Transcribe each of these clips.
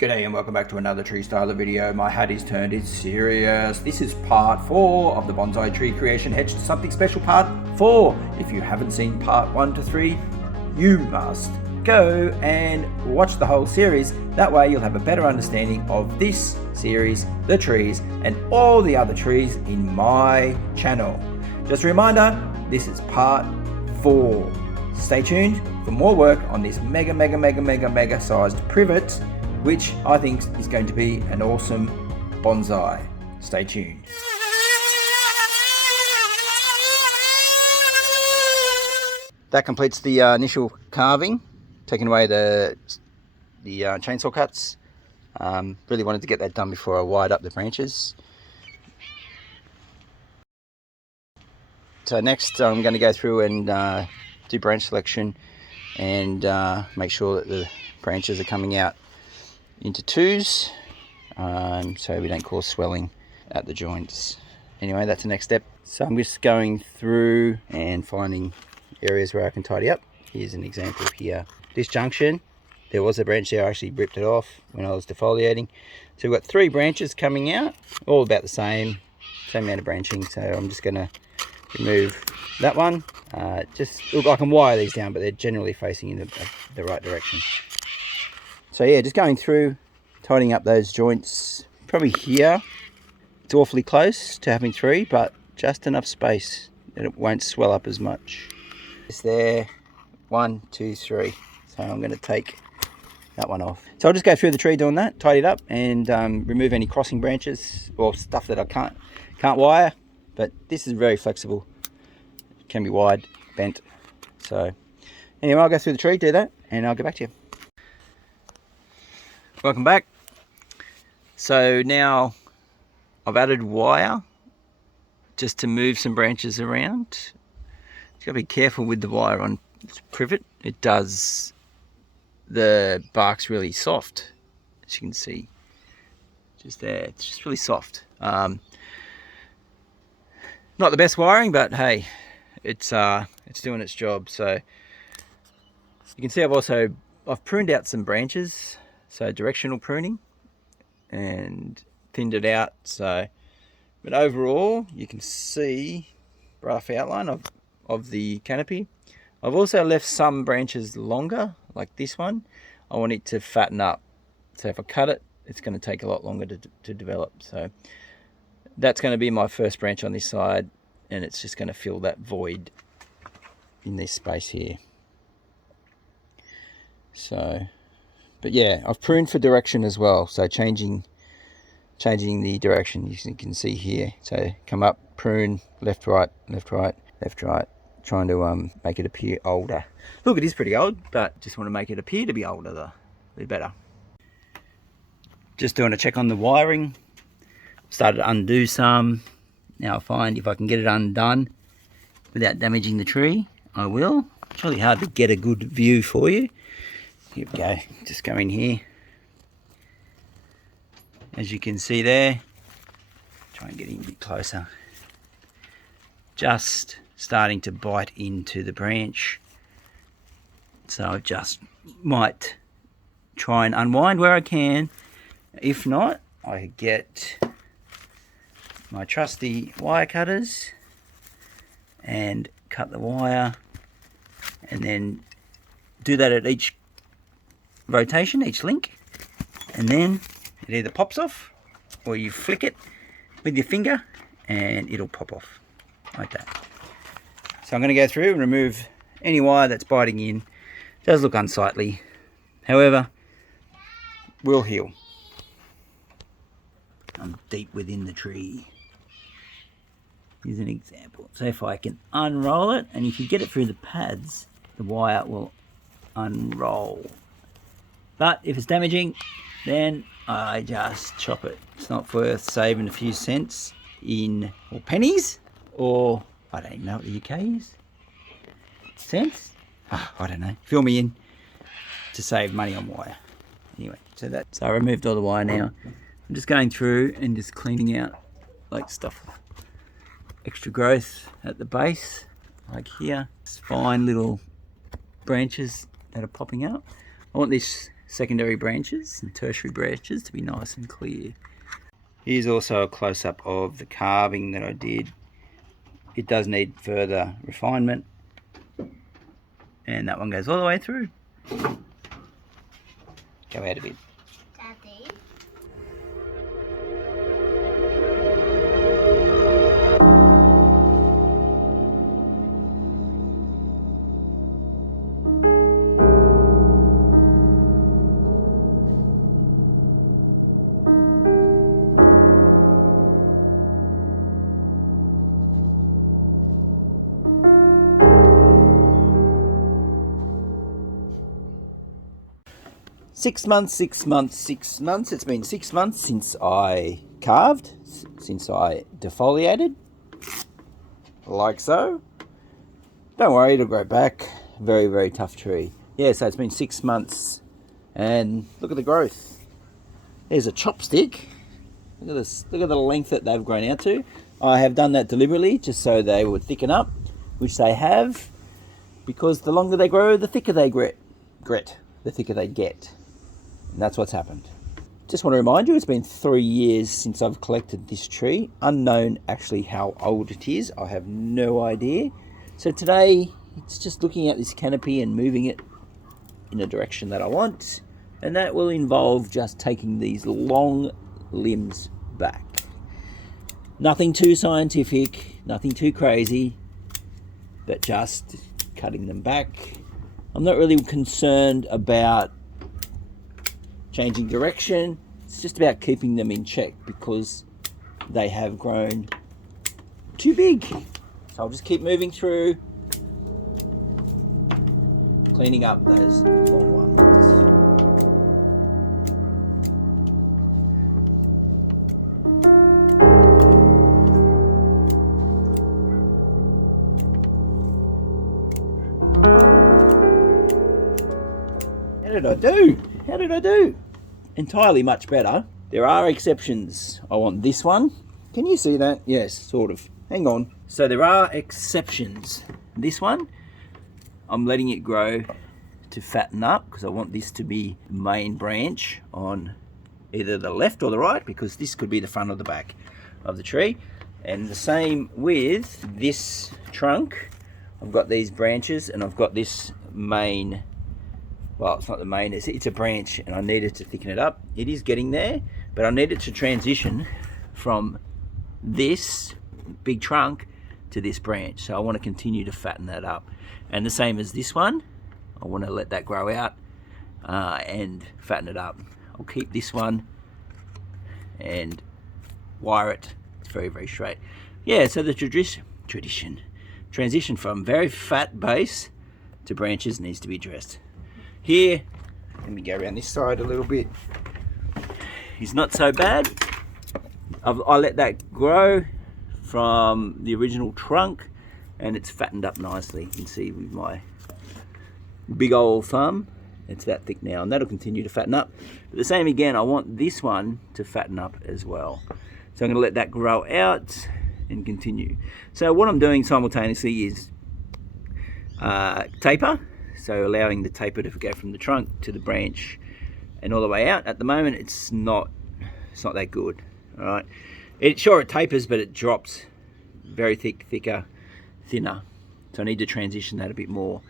G'day and welcome back to another tree styler video. My hat is turned, it's serious. This is part 4 of the Bonsai Tree Creation Hedge to Something Special part 4. If you haven't seen part 1 to 3, you must go and watch the whole series. That way you'll have a better understanding of this series, the trees, and all the other trees in my channel. Just a reminder, this is part 4. Stay tuned for more work on this mega sized privet, which I think is going to be an awesome bonsai. Stay tuned. That completes the initial carving, taking away the chainsaw cuts. Really wanted to get that done before I wired up the branches. So next I'm going to go through and do branch selection and make sure that the branches are coming out into twos, so we don't cause swelling at the joints. Anyway, that's the next step. So I'm just going through and finding areas where I can tidy up. Here's an example here. This junction, there was a branch there, I actually ripped it off when I was defoliating. So we've got 3 branches coming out, all about the same amount of branching. So I'm just going to remove that one. Just look, I can wire these down, but they're generally facing in the right direction. So yeah, just going through, tidying up those joints. Probably here, it's awfully close to having 3, but just enough space that it won't swell up as much. It's there, 1, 2, 3. So I'm going to take that one off. So I'll just go through the tree doing that, tidy it up, and remove any crossing branches or stuff that I can't wire. But this is very flexible. It can be wired, bent. So anyway, I'll go through the tree, do that, and I'll get back to you. Welcome back. So now I've added wire just to move some branches around. You've got to be careful with the wire on this privet. It does, the bark's really soft, as you can see just there. It's just really soft. Not the best wiring, but hey, it's doing its job. So you can see I've pruned out some branches. So directional pruning, and thinned it out. So, but overall, you can see rough outline of the canopy. I've also left some branches longer, like this one. I want it to fatten up. So if I cut it, it's going to take a lot longer to develop. So that's going to be my first branch on this side, and it's just going to fill that void in this space here. So. But yeah, I've pruned for direction as well, so changing the direction, you can see here. So come up, prune, left, right, left, right, left, right, trying to make it appear older. Look, it is pretty old, but just want to make it appear to be older, though. Be better. Just doing a check on the wiring. Started to undo some. Now I'll find if I can get it undone without damaging the tree, I will. It's really hard to get a good view for you. Here we go, just go in here. As you can see there, try and get in a bit closer. Just starting to bite into the branch. So I just might try and unwind where I can. If not, I get my trusty wire cutters and cut the wire, and then do that at each rotation, each link, and then it either pops off or you flick it with your finger and it'll pop off like that. So I'm going to go through and remove any wire that's biting in. It does look unsightly, however, will heal. I'm deep within the tree. Here's an example. So if I can unroll it, and if you get it through the pads, the wire will unroll. But if it's damaging, then I just chop it. It's not worth saving a few cents or pennies, or I don't even know what the UK is. Cents? Oh, I don't know. Fill me in to save money on wire. Anyway, so I removed all the wire now. I'm just going through and just cleaning out like stuff, extra growth at the base, like here. Just fine little branches that are popping out. I want this secondary branches and tertiary branches to be nice and clear. Here's also a close-up of the carving that I did. It does need further refinement, and that one goes all the way through. Go out a bit. Daddy. 6 months, 6 months, 6 months. It's been 6 months since I carved, since I defoliated, like so. Don't worry, it'll grow back. Very, very tough tree. Yeah, so it's been 6 months, and look at the growth. There's a chopstick. Look at this. Look at the length that they've grown out to. I have done that deliberately, just so they would thicken up, which they have, because the longer they grow, the thicker they get. The thicker they get. And that's what's happened. Just want to remind you, it's been 3 years since I've collected this tree. Unknown actually how old it is. I have no idea. So today, it's just looking at this canopy and moving it in a direction that I want. And that will involve just taking these long limbs back. Nothing too scientific, nothing too crazy, but just cutting them back. I'm not really concerned about changing direction. It's just about keeping them in check because they have grown too big. So I'll just keep moving through, cleaning up those long ones. How did I do? How did I do? Entirely much better. There are exceptions. I want this one. Can you see that? Yes, sort of. Hang on. So there are exceptions. This one, I'm letting it grow to fatten up because I want this to be the main branch on either the left or the right, because this could be the front or the back of the tree. And the same with this trunk. I've got these branches and I've got this main, well, it's not the main, it's a branch, and I needed to thicken it up. It is getting there, but I needed to transition from this big trunk to this branch. So I want to continue to fatten that up. And the same as this one, I want to let that grow out and fatten it up. I'll keep this one and wire it. It's very, very straight. Yeah, so the transition from very fat base to branches needs to be addressed. Here, let me go around this side a little bit. It's not so bad. I let that grow from the original trunk and it's fattened up nicely. You can see with my big old thumb, it's that thick now, and that'll continue to fatten up. But the same again, I want this one to fatten up as well. So I'm going to let that grow out and continue. So what I'm doing simultaneously is taper. So allowing the taper to go from the trunk to the branch and all the way out. At the moment, it's not that good. All right, it tapers, but it drops very thicker, thinner. So I need to transition that a bit more.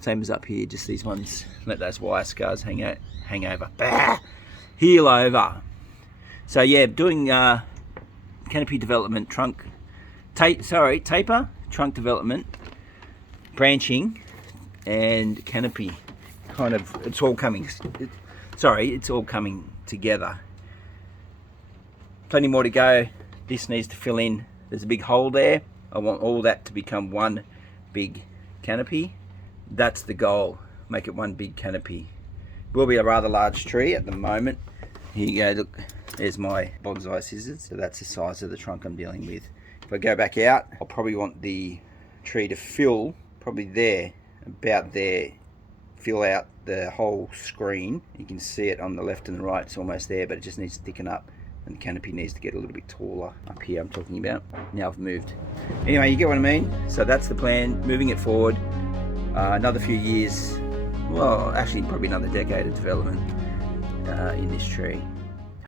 Same as up here, just these ones. Let those wire scars hang over. Bah! Heel over. So yeah, doing canopy development, taper, trunk development, branching, and canopy. It's all coming together. Plenty more to go. This needs to fill in. There's a big hole there. I want all that to become one big canopy. That's the goal. Make it one big canopy. It will be a rather large tree at the moment. Here you go, look, there's my bonsai scissors. So that's the size of the trunk I'm dealing with. If I go back out, I'll probably want the tree to fill, probably there, about there, fill out the whole screen. You can see it on the left and the right, it's almost there, but it just needs to thicken up. And the canopy needs to get a little bit taller up here I'm talking about. Now I've moved. Anyway, you get what I mean? So that's the plan, moving it forward. Another few years well, actually probably another decade of development in this tree.